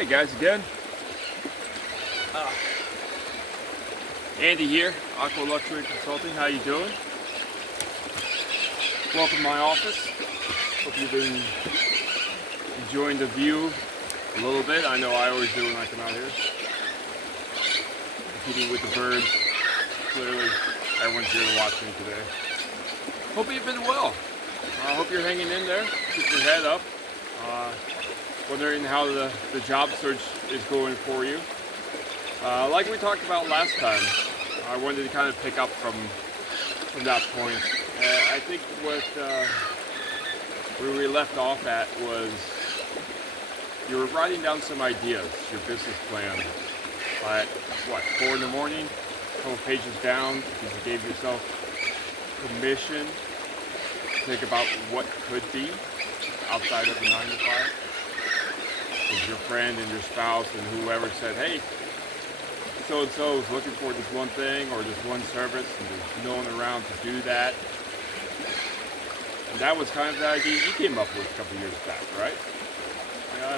Hey guys, again. Andy here, Aqua Luxury Consulting. How you doing? Welcome to my office. Hope you've been enjoying the view a little bit. I know I always do when I come out here. Competing with the birds. Clearly, everyone's here to watch me today. Hope you've been well. I hope you're hanging in there. Keep your head up. Wondering how the job search is going for you. Like we talked about last time, I wanted to kind of pick up from that point. I think where we left off at was you were writing down some ideas, your business plan, at 4 in the morning, a couple pages down, because you gave yourself permission to think about what could be outside of the 9 to 5. Because your friend and your spouse and whoever said, hey, so-and-so is looking for this one thing or this one service, and there's no one around to do that. And that was kind of the idea you came up with a couple years back, right?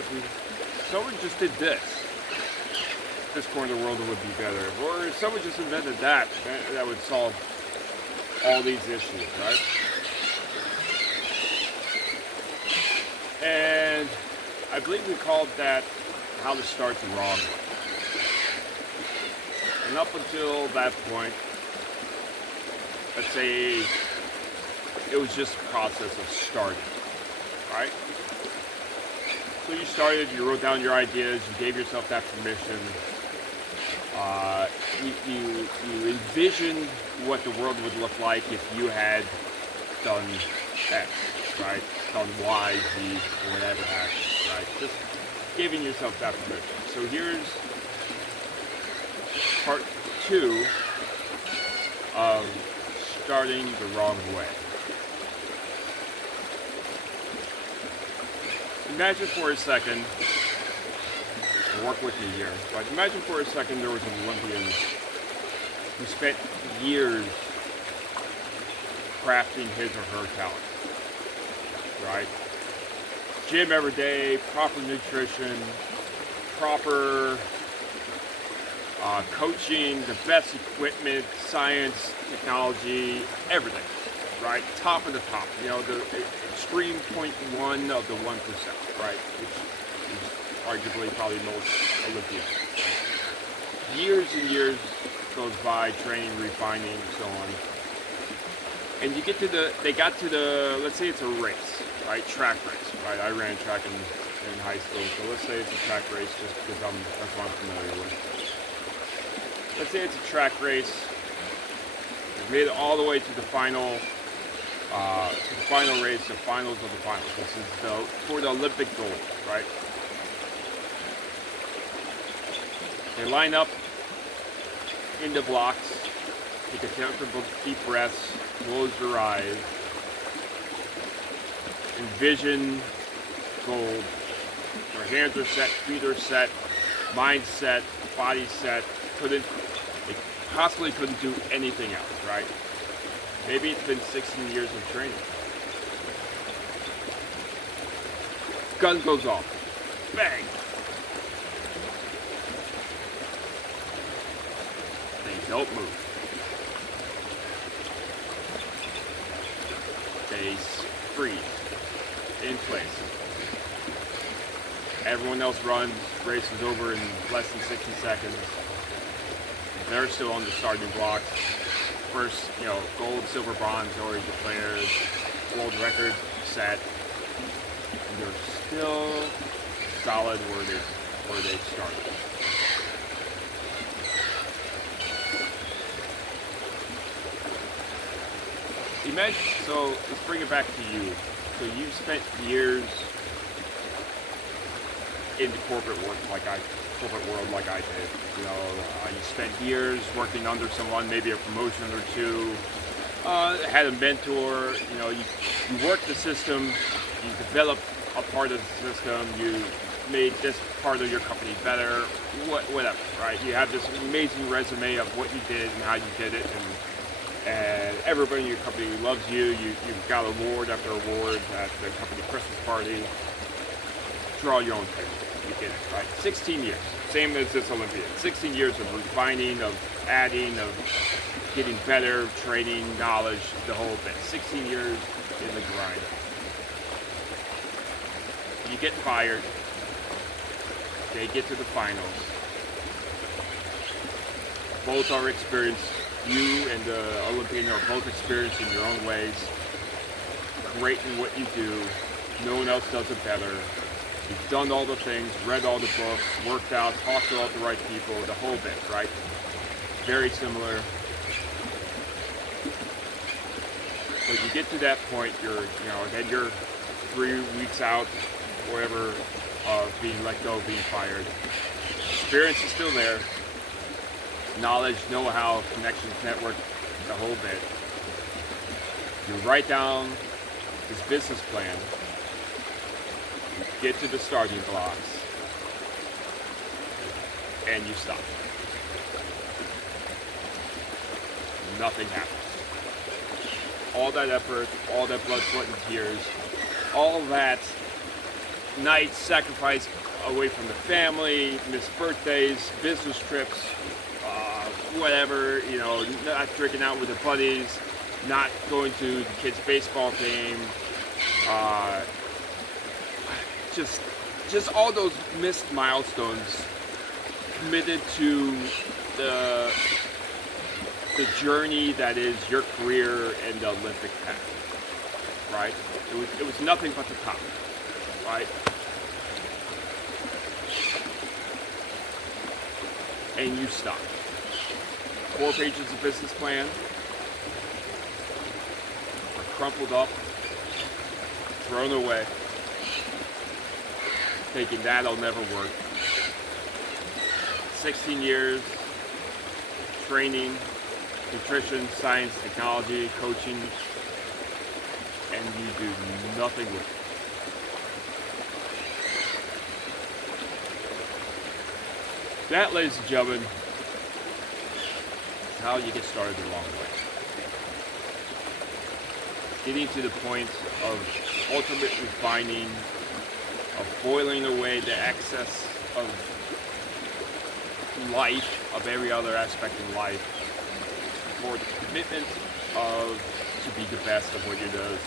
If someone just did this corner of the world would be better. Or if someone just invented that would solve all these issues, right? And I believe we called that how to start the wrong way. And up until that point, let's say it was just a process of starting, right? So you started, you wrote down your ideas, you gave yourself that permission. You envisioned what the world would look like if you had done X, right? Done Y, Z, or whatever happened, right? Just giving yourself that permission. So here's part 2 of starting the wrong way. Imagine for a second, and work with me here, but imagine for a second there was an Olympian who spent years crafting his or her talent, right? Gym every day, proper nutrition, proper coaching, the best equipment, science, technology, everything, right? Top of the top, the extreme 0.1 of the 1%, right? Which is arguably probably most Olympians. Years and years goes by, training, refining, and so on. And you get to they got to the, let's say it's a race, right? Track race, right? I ran track in high school, so let's say it's a track race just because that's what I'm familiar with. Let's say it's a track race. You made it all the way to the final race, the finals of the finals. This is for the Olympic gold, right? They line up in the blocks, take a comfortable deep breaths, close your eyes, envision gold. Their hands are set, feet are set, mind set, body set. They possibly couldn't do anything else, right? Maybe it's been 16 years of training. Gun goes off. Bang! They don't move. They freeze in place. Everyone else runs, race is over in less than 60 seconds. They're still on the starting blocks. First, gold, silver, bronze already declared, world record set. And they're still solid where they started. Imagine, so let's bring it back to you. So you've spent years in the corporate world like I did. You spent years working under someone, maybe a promotion or two. Had a mentor. You worked the system. You developed a part of the system. You made this part of your company better. Whatever, right? You have this amazing resume of what you did and how you did it, and everybody in your company loves you. You've got award after award at the company Christmas party. Draw your own picture. beginning, right? 16 years, same as this Olympiad. 16 years of refining, of adding, of getting better, training, knowledge, the whole bit. 16 years in the grind. You get fired. They get to the finals. Both are experienced. You and the Olympian are both experienced in your own ways. Great in what you do. No one else does it better. You've done all the things, read all the books, worked out, talked to all the right people, the whole bit, right? Very similar. But you get to that point, then you're 3 weeks out, whatever, of being let go, being fired. Experience is still there. Knowledge, know-how, connections, network, the whole bit. You write down this business plan. You get to the starting blocks. And you stop. Nothing happens. All that effort, all that blood, sweat, and tears, all that nights sacrificed away from the family, missed birthdays, business trips, whatever, not drinking out with the buddies, not going to the kids' baseball game, just all those missed milestones committed to the journey that is your career and the Olympic path, right? It was nothing but the top, right? And you stop. 4 pages of business plan are crumpled up, thrown away, thinking that'll never work. 16 years, training, nutrition, science, technology, coaching, and you do nothing with it. That, ladies and gentlemen, is how you get started the wrong way. Getting to the point of ultimate refining, of boiling away the excess of life, of every other aspect in life, for the commitment to be the best of what you do.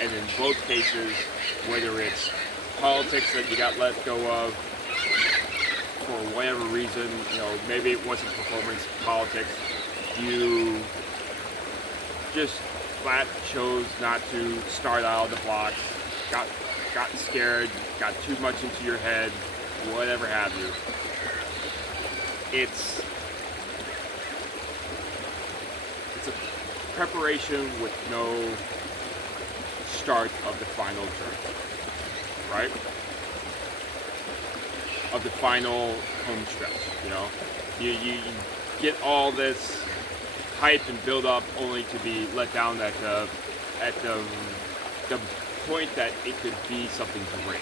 And in both cases, whether it's politics that you got let go of for whatever reason, maybe it wasn't performance politics, you just flat chose not to start out of the blocks, got scared, got too much into your head, whatever have you. It's a preparation with no start of the final journey, right? Of the final home stretch, You get all this hype and build up only to be let down at the point that it could be something great,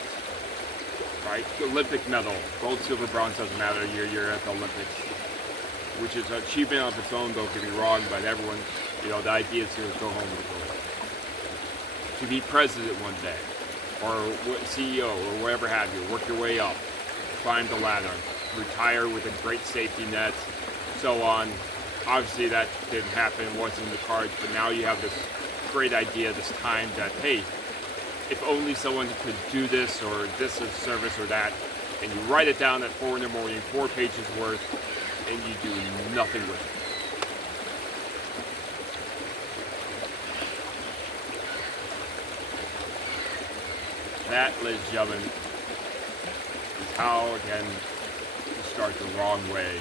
right? The Olympic medal, gold, silver, bronze, doesn't matter. You're at the Olympics, which is an achievement of its own. Don't get me wrong, but everyone, the idea is to go home with gold. To be president one day, or CEO, or whatever have you, work your way up, climb the ladder, retire with a great safety net, so on. Obviously that didn't happen, wasn't in the cards, but now you have this great idea, this time that, hey, if only someone could do this, or this is service or that, and you write it down at 4 in the morning, 4 pages worth, and you do nothing with it. That, ladies and gentlemen, is how, again, you start the wrong way,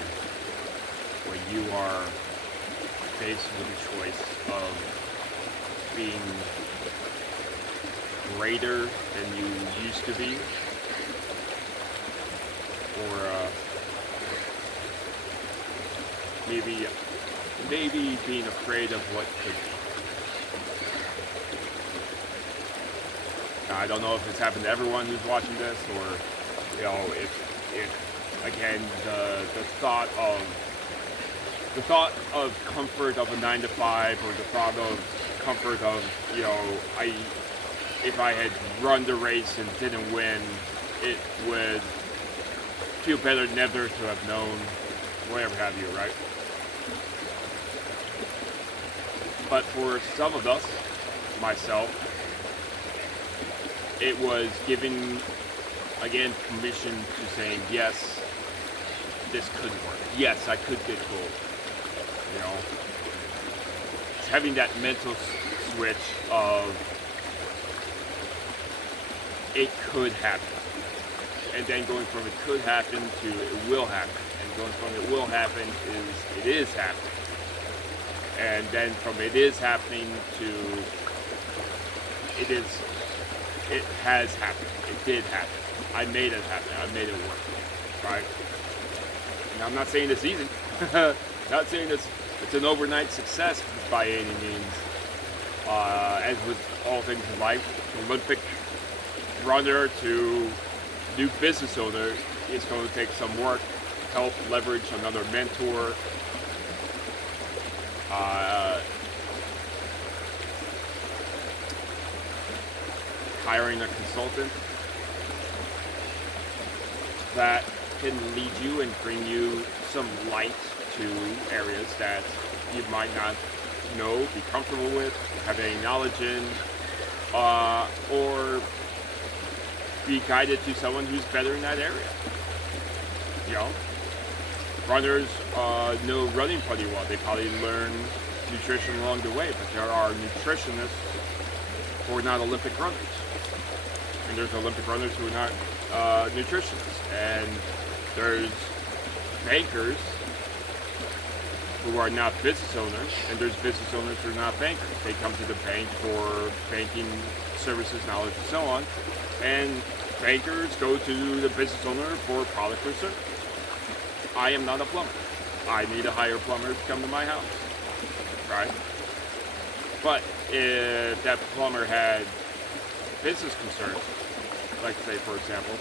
when you are faced with the choice of being greater than you used to be, or maybe being afraid of what could be. Now, I don't know if it's happened to everyone who's watching this, or if again the thought of comfort of a 9-to-5, or the thought of comfort of if I had run the race and didn't win, it would feel better never to have known, whatever have you, right? But for some of us, myself, it was giving, again, permission to saying, yes, this could work. Yes, I could get gold. You know, it's having that mental switch of it could happen. And then going from it could happen to it will happen. And going from it will happen is it is happening. And then from it is happening to it has happened. It did happen. I made it happen. I made it work. Right? And I'm not saying it's easy. Not saying it's an overnight success by any means. As with all things in life, Olympic runner to new business owner, it's going to take some work, help, leverage, another mentor. Hiring a consultant that can lead you and bring you some light to areas that you might not know, be comfortable with, have any knowledge in, or be guided to someone who's better in that area. You know, runners know running pretty well. They probably learn nutrition along the way, but there are nutritionists who are not Olympic runners. And there's Olympic runners who are not nutritionists. And there's bankers who are not business owners, and there's business owners who are not bankers. They come to the bank for banking services, knowledge, and so on. And bankers go to the business owner for product or service. I am not a plumber. I need to hire plumbers to come to my house, right? But if that plumber had business concerns, like say for example,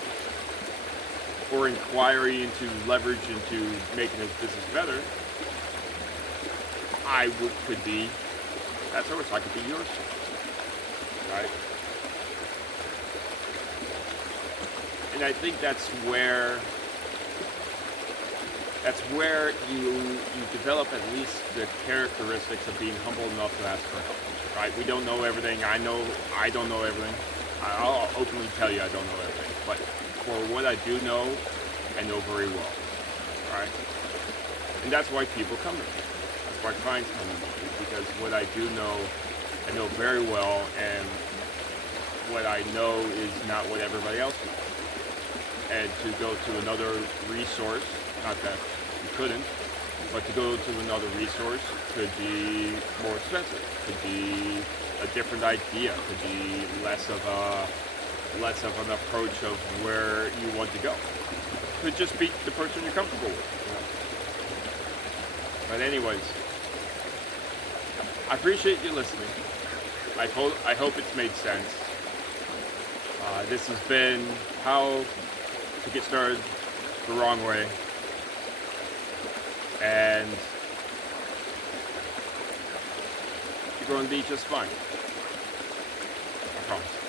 or inquiry into leverage into making his business better, could be that source. I could be yours, right? And I think that's where you develop at least the characteristics of being humble enough to ask for help, right? We don't know everything. I don't know everything. I'll openly tell you I don't know everything. But for what I do know, I know very well, right? And that's why people come to me. That's why clients come to me, because what I do know, I know very well, and what I know is not what everybody else knows. And to go to another resource, not that you couldn't, but to go to another resource could be more expensive, could be a different idea, could be less of an approach of where you want to go. Could just be the person you're comfortable with. You know? But anyways, I appreciate you listening. I hope it's made sense. This has been how to get started the wrong way, and you're going to be just fine. I promise.